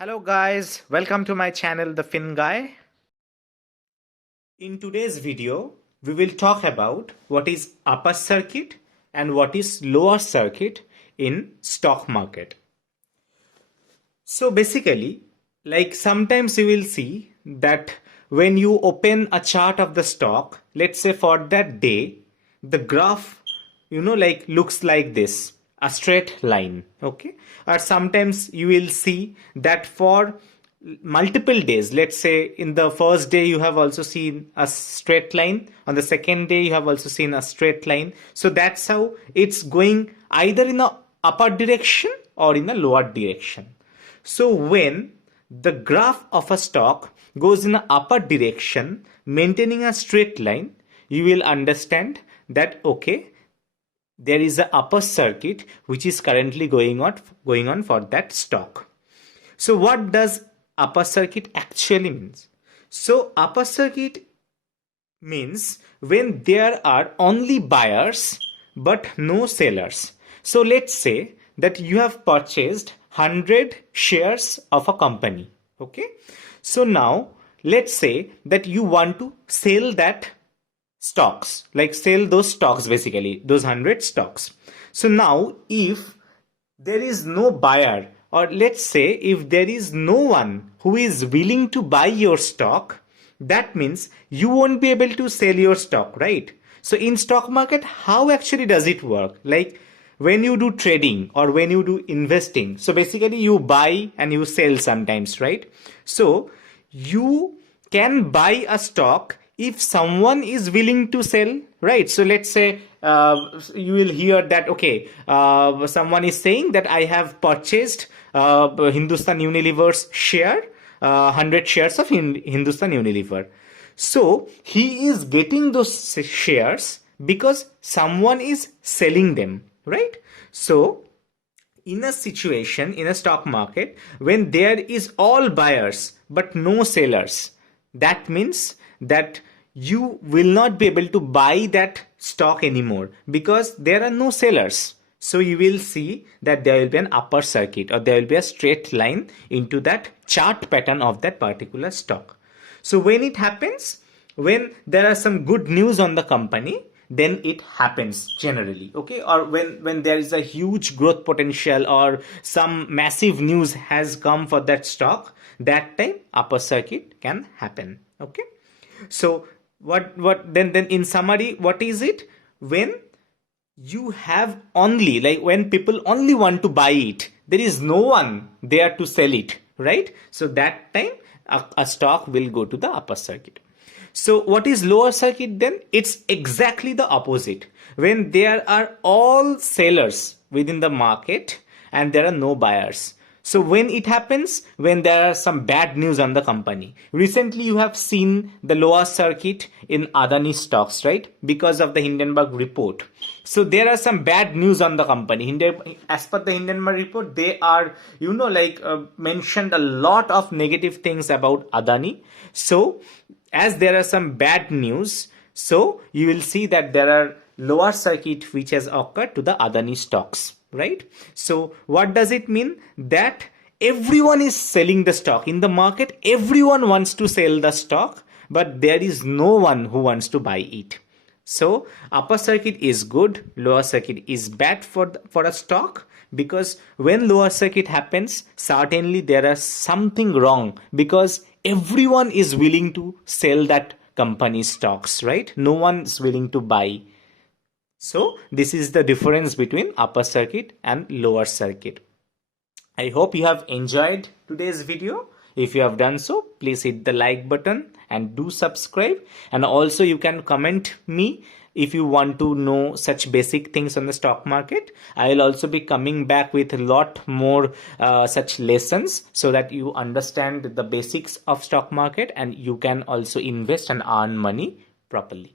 Hello guys, welcome to my channel The Fin Guy. In today's video, we will talk about what is upper circuit and what is lower circuit in stock market. So basically, like sometimes you will see that when you open a chart of the stock, let's say for that day, the graph, like looks like this, a straight line, okay? Or sometimes you will see that for multiple days, let's say in the first day you have also seen a straight line, on the second day you have also seen a straight line. So that's how it's going either in a upper direction or in a lower direction. So when the graph of a stock goes in the upper direction, maintaining a straight line, you will understand that, okay, there is an upper circuit which is currently going on for that stock. So what does upper circuit actually means? So upper circuit means when there are only buyers but no sellers. So let's say that you have purchased 100 shares of a company, okay? So now let's say that you want to sell that stocks, like sell those stocks, basically those 100 stocks. So now if there is no buyer, or let's say if there is no one who is willing to buy your stock, that means you won't be able to sell your stock, right? So in stock market, how actually does it work? Like when you do trading or when you do investing, so basically you buy and you sell sometimes, right? So you can buy a stock if someone is willing to sell, right? So let's say you will hear that, okay, someone is saying that I have purchased Hindustan Unilever's share, 100 shares of Hindustan Unilever. So he is getting those shares because someone is selling them, right? So in a situation in a stock market when there is all buyers but no sellers, that means that you will not be able to buy that stock anymore because there are no sellers. So you will see that there will be an upper circuit, or there will be a straight line into that chart pattern of that particular stock. So when it happens, when there are some good news on the company, then it happens generally, okay? Or when there is a huge growth potential or some massive news has come for that stock, that time upper circuit can happen, okay? So what then in summary, what is it? When you have only, like when people only want to buy it, there is no one there to sell it, right? So that time a stock will go to the upper circuit. So what is lower circuit then? It's exactly the opposite. When there are all sellers within the market and there are no buyers. So when it happens, when there are some bad news on the company. Recently you have seen the lower circuit in Adani stocks, right? Because of the Hindenburg report. So there are some bad news on the company. As per the Hindenburg report, they are, mentioned a lot of negative things about Adani. So as there are some bad news, so you will see that there are lower circuit which has occurred to the Adani stocks, right? So what does it mean? That everyone is selling the stock in the market. Everyone wants to sell the stock, but there is no one who wants to buy it. So upper circuit is good, lower circuit is bad for a stock, because when lower circuit happens, certainly there is something wrong, because everyone is willing to sell that company stocks, right? No one is willing to buy. So this is the difference between upper circuit and lower circuit. I hope you have enjoyed today's video. If you have done so, please hit the like button and do subscribe. And also you can comment me if you want to know such basic things on the stock market. I will also be coming back with a lot more such lessons so that you understand the basics of stock market and you can also invest and earn money properly.